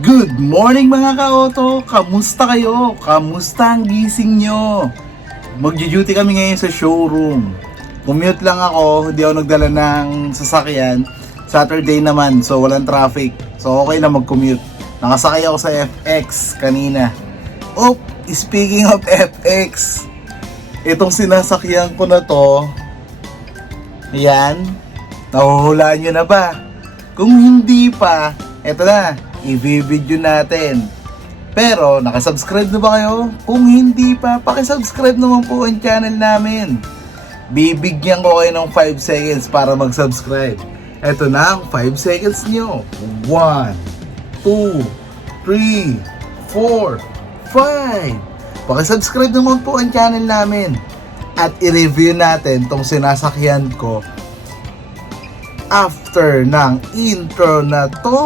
Good morning mga ka-auto! Kamusta kayo? Kamusta ang gising nyo? Magjo-duty kami ngayon sa showroom. Commute lang ako, hindi ako nagdala ng sasakyan. Saturday naman, so walang traffic. So okay lang mag-commute. Nakasakay ako sa FX kanina. Oh, speaking of FX, itong sinasakyan ko na to, yan, nahuhulaan nyo na ba? Kung hindi pa, eto na, i-video natin. Pero, nakasubscribe na ba kayo? Kung hindi pa, pakisubscribe naman po ang channel namin. Bibigyan ko kayo ng 5 seconds para mag-subscribe. Eto na ang 5 seconds nyo. 1, 2, 3, 4, 5. Pakisubscribe naman po ang channel namin. At i-review natin tong sinasakyan ko after ng intro na to.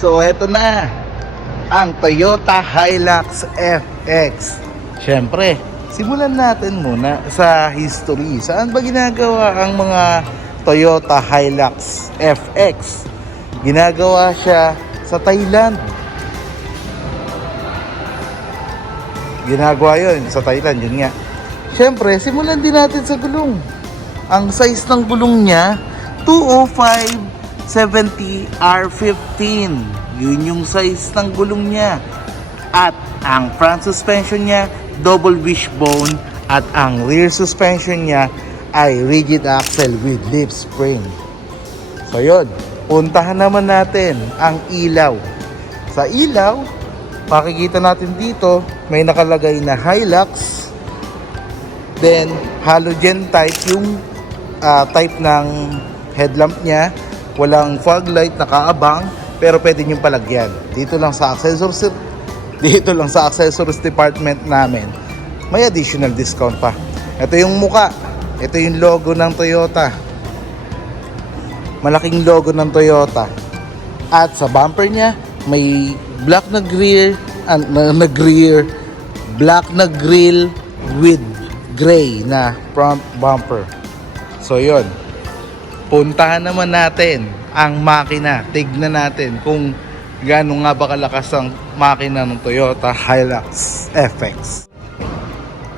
So eto na ang Toyota Hilux FX. Siyempre, simulan natin muna sa history. Saan ba ginagawa ang mga Toyota Hilux FX? Ginagawa siya sa Thailand. Ginagawa yun sa Thailand, yun nga. Siyempre, simulan din natin sa gulong. Ang size ng gulong niya, 205/70 R15. Yun yung size ng gulong niya. At ang front suspension niya, double wishbone. At ang rear suspension niya ay rigid axle with leaf spring. So yun, puntahan naman natin ang ilaw. Sa ilaw, makikita natin dito, may nakalagay na Hilux. Then, halogen type yung type ng headlamp niya. Walang fog light, nakaabang, pero pwede nyo palagyan. Dito lang sa accessories department namin, may additional discount pa. Ito yung muka. Ito yung logo ng Toyota. Malaking logo ng Toyota. At sa bumper niya, may black na grill, black na grill with gray na front bumper. So yun. puntahan naman natin ang makina. Tignan natin kung gaano nga ba kalakas ang makina ng Toyota Hilux FX.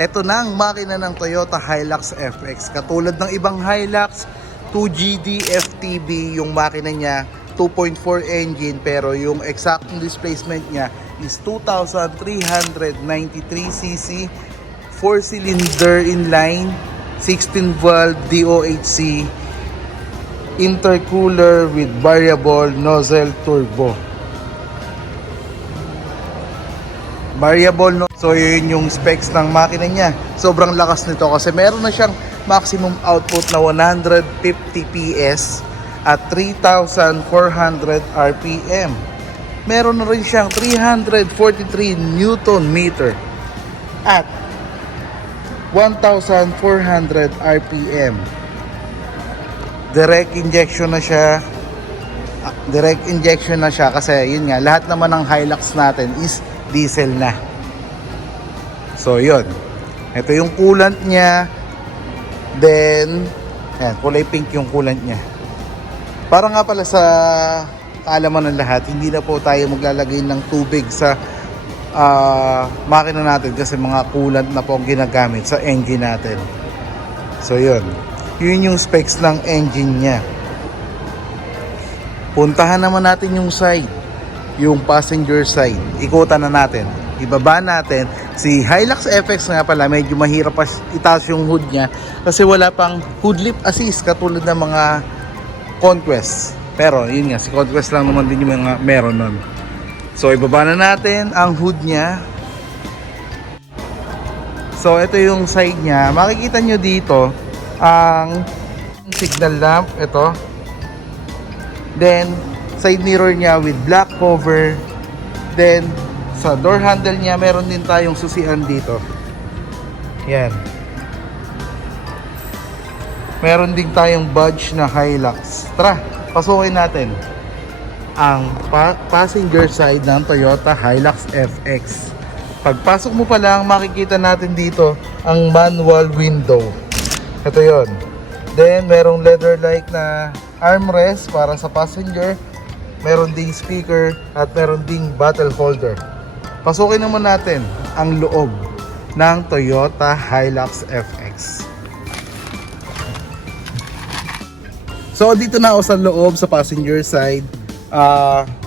Ito na ang makina ng Toyota Hilux FX. Katulad ng ibang Hilux, 2GD FTB yung makina niya, 2.4 engine, pero yung exact displacement niya is 2,393cc, 4-cylinder inline, 16-valve DOHC, intercooler with variable nozzle turbo. So yun yung specs ng makina niya. Sobrang lakas nito kasi meron na siyang maximum output na 150 PS at 3,400 RPM. Meron na rin siyang 343 Newton meter at 1,400 RPM. Direct injection na siya. Kasi yun nga, lahat naman ng Hilux natin is diesel na. So yun, ito yung coolant niya. Then ayan, kulay pink yung coolant niya. Para nga pala sa kaalaman ng lahat, hindi na po tayo maglalagay ng tubig sa makina natin kasi mga coolant na po ang ginagamit sa engine natin. So yun yung specs ng engine niya. Puntahan naman natin yung side, yung passenger side. Ikutan na natin, ibaba natin. Si Hilux FX nga pala, medyo mahirap pa itaas yung hood niya kasi wala pang hood lip assist katulad ng mga Conquest. Pero yun nga, si Conquest lang naman din yung mga meron nun. So ibaba na natin ang hood niya. So ito yung side niya. Makikita nyo dito ang signal lamp, ito. Then side mirror niya with black cover. Then sa door handle niya meron din tayong susian dito. Yan. Meron din tayong badge na Hilux. Tara, pasukin natin ang passenger side ng Toyota Hilux FX. Pagpasok mo pa lang, makikita natin dito ang manual window. Ito yon. Then merong leather-like na armrest para sa passenger. Meron ding speaker at meron ding bottle holder. Pasukin naman natin ang loob ng Toyota Hilux FX. So dito na ako sa loob, sa passenger side.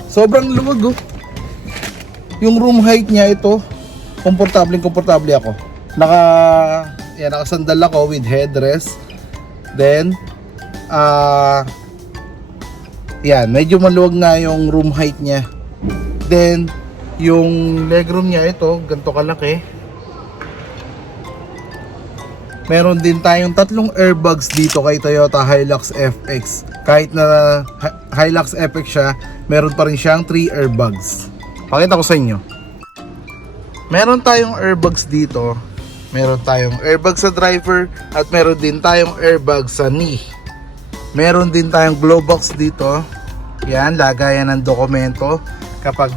Sobrang luwag oh. Yung room height niya ito, komportable ako. Nakasandal ako with headrest. Then medyo maluwag na yung room height niya. Then yung legroom niya ito, ganito kalaki. Meron din tayong 3 airbags dito kay Toyota Hilux FX. Kahit na Hilux FX siya, meron pa rin siyang 3 airbags. Pakita ko sa inyo. Meron tayong airbags dito. Meron tayong airbag sa driver at meron din tayong airbag sa knee. Meron din tayong glove box dito. Yan, lagayan ng dokumento. Kapag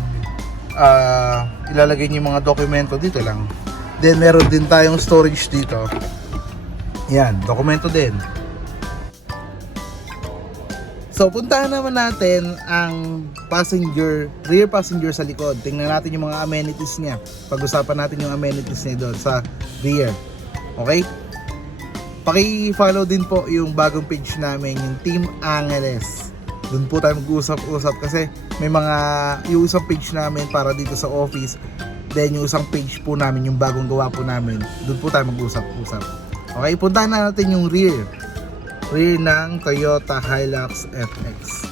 ilalagay niyo yung mga dokumento dito lang. Then meron din tayong storage dito. Yan, dokumento din. So, puntahan naman natin ang rear passenger sa likod. Tingnan natin yung mga amenities niya. Pag-usapan natin yung amenities niya doon sa rear. Okay? Paki-follow din po yung bagong page namin, yung Team Angeles. Doon po tayo mag-usap-usap kasi may mga yung isang page namin para dito sa office. Then yung isang page po namin, yung bagong gawa po namin. Doon po tayo mag-usap-usap. Okay, puntahan na natin yung rear ng Toyota Hilux FX.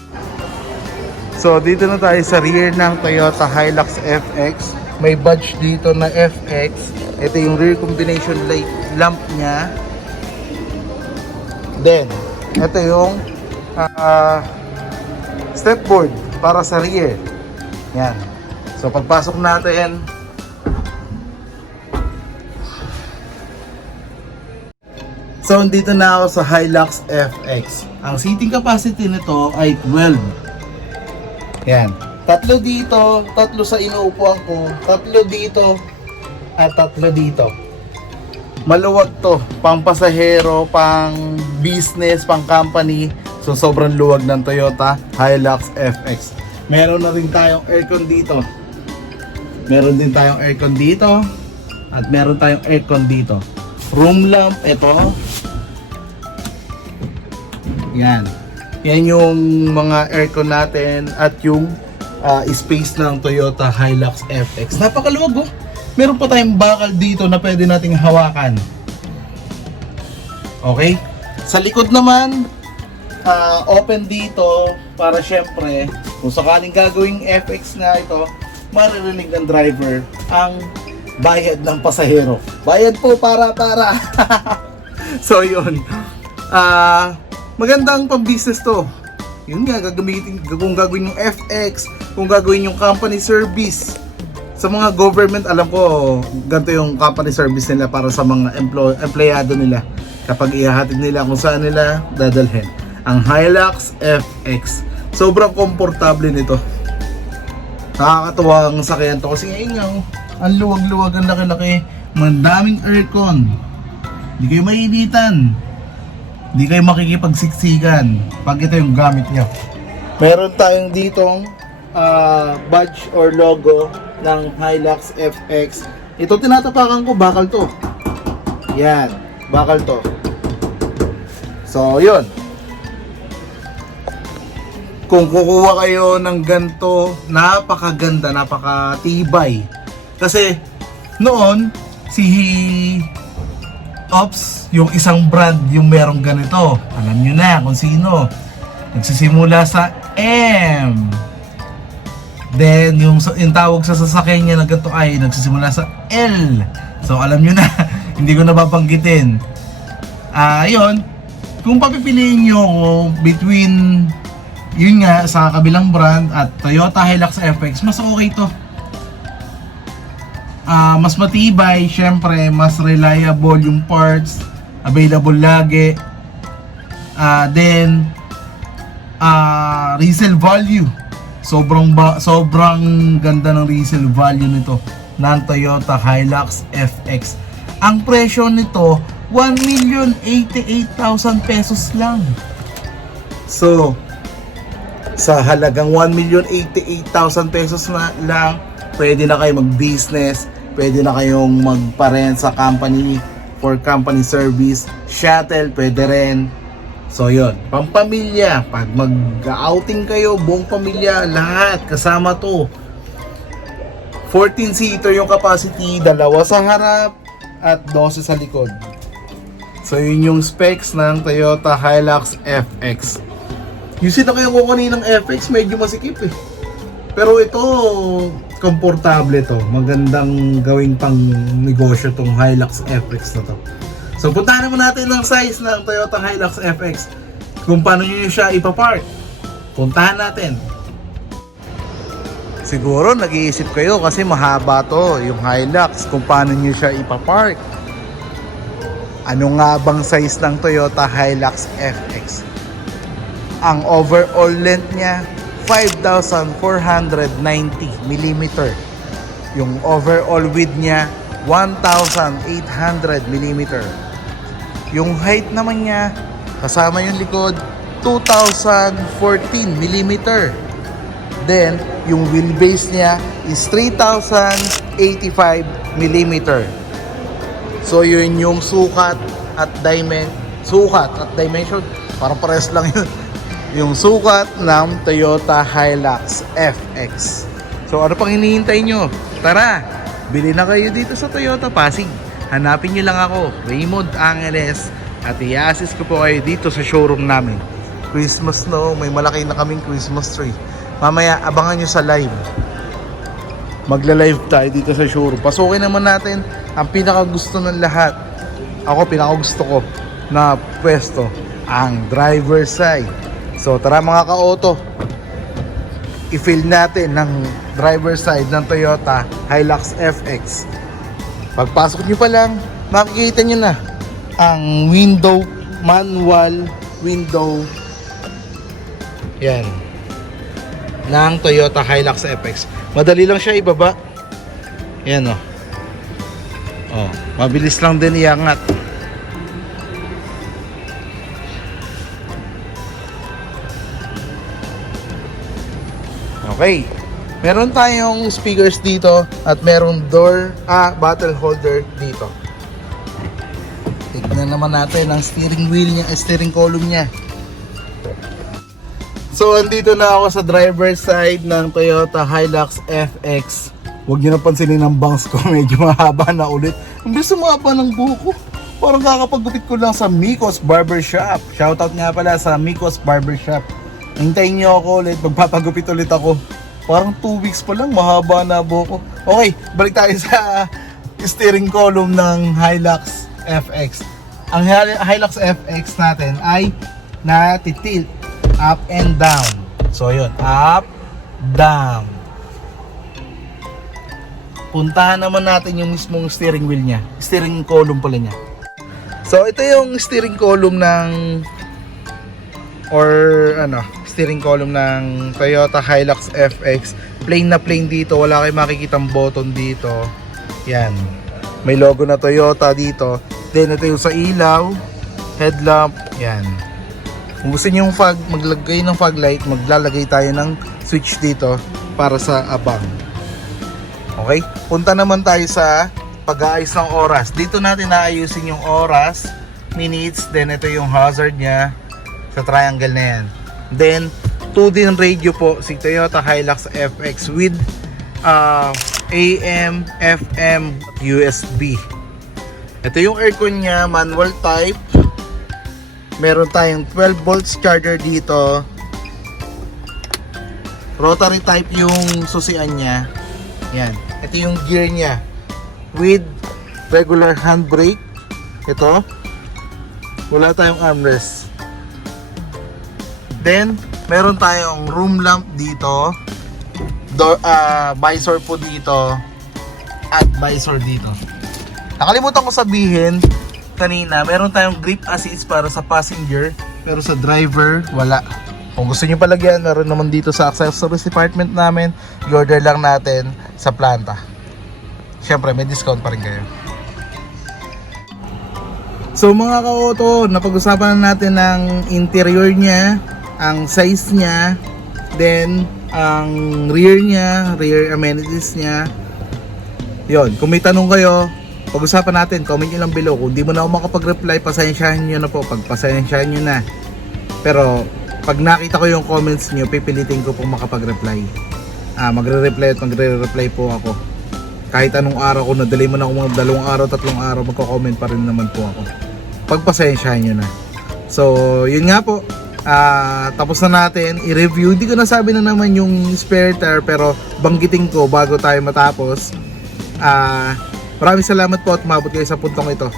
So dito na tayo sa rear ng Toyota Hilux FX. May badge dito na FX. Ito yung rear combination light lamp niya. Then ito yung stepboard para sa rear. Yan. So pagpasok natin, so, dito na ako sa Hilux FX. Ang seating capacity nito ay 12. Yan. 3 dito, 3 sa inuupuan ko, 3 dito, at 3 dito. Maluwag to. Pang pasahero, pang business, pang company. So sobrang luwag ng Toyota Hilux FX. Meron na rin tayong aircon dito. Meron din tayong aircon dito. At meron tayong aircon dito. Room lamp, ito. Yan. Yan yung mga aircon natin at yung space ng Toyota Hilux FX. Napakaluwag oh. Meron pa tayong bakal dito na pwede nating hawakan. Okay? Sa likod naman, open dito para syempre, kung sakaling gagawing FX na ito, maririnig ng driver ang bayad ng pasahero. Bayad po para. So yun. Magandang pang-business to. Yun nga, gagamitin kung gagawin yung FX, kung gagawin yung company service. Sa mga government, alam ko, ganito yung company service nila para sa mga empleyado nila. Kapag ihahatid nila kung saan nila dadalhin. Ang Hilux FX. Sobrang komportable nito. Nakakatuwa ang sakyan to kasi ngayon nga, ang luwag-luwag, ang laki-laki, mandaming aircon. Hindi kayo mainitan. Hindi kayo makikipagsiksikan pag ito yung gamit nyo. Meron tayong ditong badge or logo ng Hilux FX. Ito tinatapakan ko, bakal to. Yan, bakal to. So, yun. Kung kukuha kayo ng ganito, napakaganda, napakatibay. Kasi noon si Ops, yung isang brand yung merong ganito. Alam nyo na kung sino. Nagsisimula sa M. Then yung tawag sa sasakyan niya na ganito ay nagsisimula sa L. So alam nyo na, hindi ko nababanggitin. Yun, kung papipiliin nyo between yun nga sa kabilang brand at Toyota Hilux FX, mas okay to. Mas matibay, syempre, mas reliable yung parts, available lagi. Then resale value. Sobrang ganda ng resale value nito ng Toyota Hilux FX. Ang presyo nito 1,088,000 pesos lang. So, sa halagang 1,088,000 pesos na lang, pwede na kayo mag-business, pwede na kayong magpa-rent sa company for company service, shuttle, pwede rin. So yun, pampamilya, pag mag-outing kayo, buong pamilya, lahat, kasama to. 14-seater yung capacity, 2 sa harap at 12 sa likod. So yun yung specs ng Toyota Hilux FX. Yung sinakyan ko kaninang FX, medyo masikip eh. Pero ito, komportable to. Magandang gawing pang negosyo tong Hilux FX na to. So puntahan naman natin ang size ng Toyota Hilux FX. Kung paano nyo siya ipapark. Puntahan natin. Siguro nag-iisip kayo kasi mahaba to yung Hilux. Kung paano nyo siya ipapark. Ano nga bang size ng Toyota Hilux FX? Ang overall length niya 5,490 mm. Yung overall width niya 1,800 mm. Yung height naman niya kasama yung likod 2,014 mm. Then yung wheelbase niya is 3,085 mm. So yun yung sukat at dimension. Parang pares lang yun. Yung sukat ng Toyota Hilux FX. So ano pang hinihintay nyo? Tara, bili na kayo dito sa Toyota Pasig. Hanapin nyo lang ako, Raymond Angeles, at i-assist ko po kayo dito sa showroom namin. Christmas no, may malaki na kaming Christmas tree. Mamaya abangan nyo sa live. Magla-live tayo dito sa showroom. Pasukin naman natin ang pinakagusto ng lahat. Ako pinakagusto ko na pwesto, ang driver side. So tara mga ka-auto, i-fill natin ng driver side ng Toyota Hilux FX. Pagpasok nyo pa lang, makikita nyo na ang window, manual window, yan, ng Toyota Hilux FX. Madali lang siya ibaba. Yan o. Mabilis lang din iangat. Okay. Meron tayong speakers dito at meron bottle holder dito. Tignan naman natin ang steering wheel niya, steering column niya. So, andito na ako sa driver's side ng Toyota Hilux FX. Huwag niyo na pansinin ang bangs ko, medyo mahaba na ulit. Ang bilis mahaba ng buko. Parang kakapagupit ko lang sa Miko's Barbershop. Shoutout nga pala sa Miko's Barbershop. Hintayin niyo ako ulit, magpapagupit ulit ako. Parang 2 weeks pa lang, mahaba na buko. Okay, balik tayo sa steering column ng Hilux FX. Ang Hilux FX natin ay natitilt up and down. So yun, up, down. Puntahan naman natin yung mismong steering wheel niya. Steering column pala niya. So ito yung steering column ng steering column ng Toyota Hilux FX. Plain na plain dito, wala kayong makikitang button dito. Yan. May logo na Toyota dito. Then ito yung sa ilaw, headlamp, yan. Kung gusto niyo yung maglagay ng fog light, maglalagay tayo ng switch dito para sa abang. Okay? Punta naman tayo sa pag-aayos ng oras. Dito natin naayusin yung oras, minutes, then ito yung hazard niya sa triangle na yan. Then 2 din radio po si Toyota Hilux FX with AM, FM, USB. Ito yung aircon niya, manual type. Meron tayong 12 volts charger dito. Rotary type yung susian niya. Yan. Ito yung gear niya with regular handbrake. Ito. Wala tayong armrest. Then, meron tayong room lamp dito. Visor po dito. At visor dito. Nakalimutan ko sabihin kanina, meron tayong grip assist para sa passenger. Pero sa driver, wala. Kung gusto nyo palagyan, meron naman dito sa accessories department namin. I-order lang natin sa planta. Siyempre, may discount pa rin kayo. So mga ka-auto, napag-usapan na natin ang interior niya, ang size niya, then ang rear niya, rear amenities niya. Yon, kung may tanong kayo, pag-usapan natin, comment nyo lang below. Kung di mo na ako makapag-reply, pasensyahan nyo na po. Pagpasensyahan nyo na. Pero pag nakita ko yung comments nyo, pipilitin ko po makapag-reply. Magre-reply at magre-reply po ako. Kahit anong araw ko, nadali mo na ako mga 2 araw, 3 araw, magko-comment pa rin naman po ako. Pagpasensyahan nyo na. So, yun nga po. Tapos na natin i-review. Hindi ko nasabi na naman yung spare tire, pero banggitin ko bago tayo matapos. Maraming salamat po at umabot kayo sa puntong ito.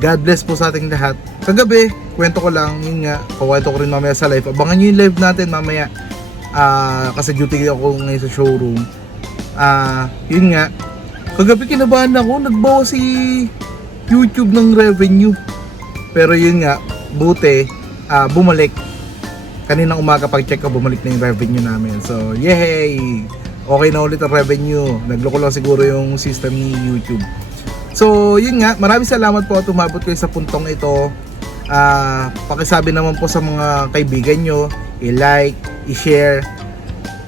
God bless po sa ating lahat. Kagabi, kwento ko lang, yun nga, pakwento ko rin mamaya sa live. Abangan nyo yung live natin mamaya. Kasi duty ako ngayon sa showroom. Yun nga, kagabi kinabahan ako, nagbawa si YouTube ng revenue. Pero yun nga, buti, bumalik. Kaninang umaga pag-check ko, bumalik na yung revenue namin. So, yay! Okay na ulit ang revenue. Nagloko lang siguro yung system ni YouTube. So, yun nga, maraming salamat po at umabot kayo sa puntong ito. Pakisabi naman po sa mga kaibigan nyo, i-like, i-share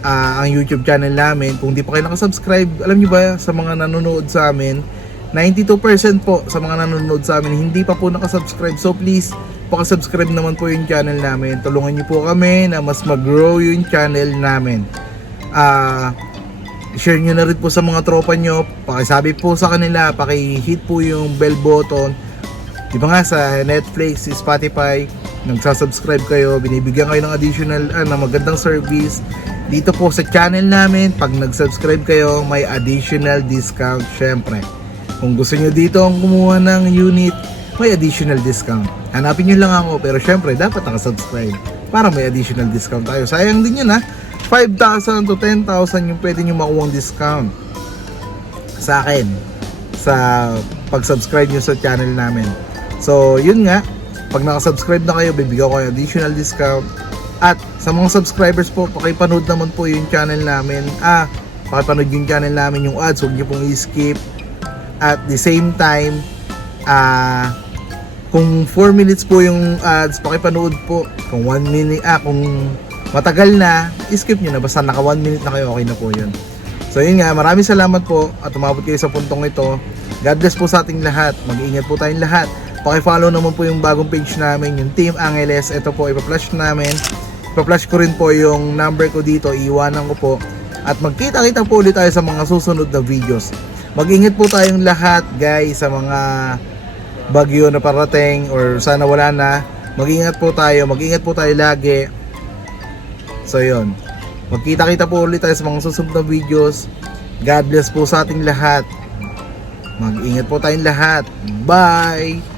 ang YouTube channel namin. Kung di pa kayo nakasubscribe, alam nyo ba sa mga nanonood sa amin, 92% po sa mga nanonood sa amin hindi pa po nakasubscribe. So please, pakasubscribe naman po yung channel namin. Tulungan nyo po kami na mas mag-grow yung channel namin. Share nyo na rin po sa mga tropa nyo. Pakisabi po sa kanila, paki-hit po yung bell button. Di ba nga sa Netflix, Spotify, nagsasubscribe kayo, binibigyan kayo ng additional na magandang service. Dito po sa channel namin, pag nag-subscribe kayo, may additional discount syempre. Kung gusto nyo dito ang kumuha ng unit, may additional discount. Hanapin nyo lang ako, pero syempre dapat nakasubscribe para may additional discount tayo. Sayang din yun 5,000 to 10,000 yung pwede nyo makuha discount sa akin sa pag-subscribe nyo sa channel namin. So yun nga, pag nakasubscribe na kayo, bibigyan ko kayo additional discount. At sa mga subscribers po, pakipanood naman po yung channel namin. Pakipanood yung channel namin, yung ads, huwag nyo pong i-skip. At the same time, kung 4 minutes po yung ads, pakipanood po. Kung 1 minute, kung matagal na, skip nyo na. Basta naka 1 minute na kayo, okay na po yun. So yun nga, maraming salamat po at umabot kayo sa puntong ito. God bless po sa ating lahat. Mag-iingat po tayong lahat. Paki-follow naman po yung bagong page namin, yung Team Angeles. Ito po, ipa-flash namin. Ipa-flash ko rin po yung number ko dito, iiwanan ko po. At magkita-kita po ulit tayo sa mga susunod na videos. Mag-ingat po tayong lahat, guys, sa mga bagyo na parating or sana wala na. Mag-ingat po tayo lagi. So yun, magkita-kita po ulit tayo sa mga susunod na videos. God bless po sa ating lahat. Mag-ingat po tayong lahat. Bye!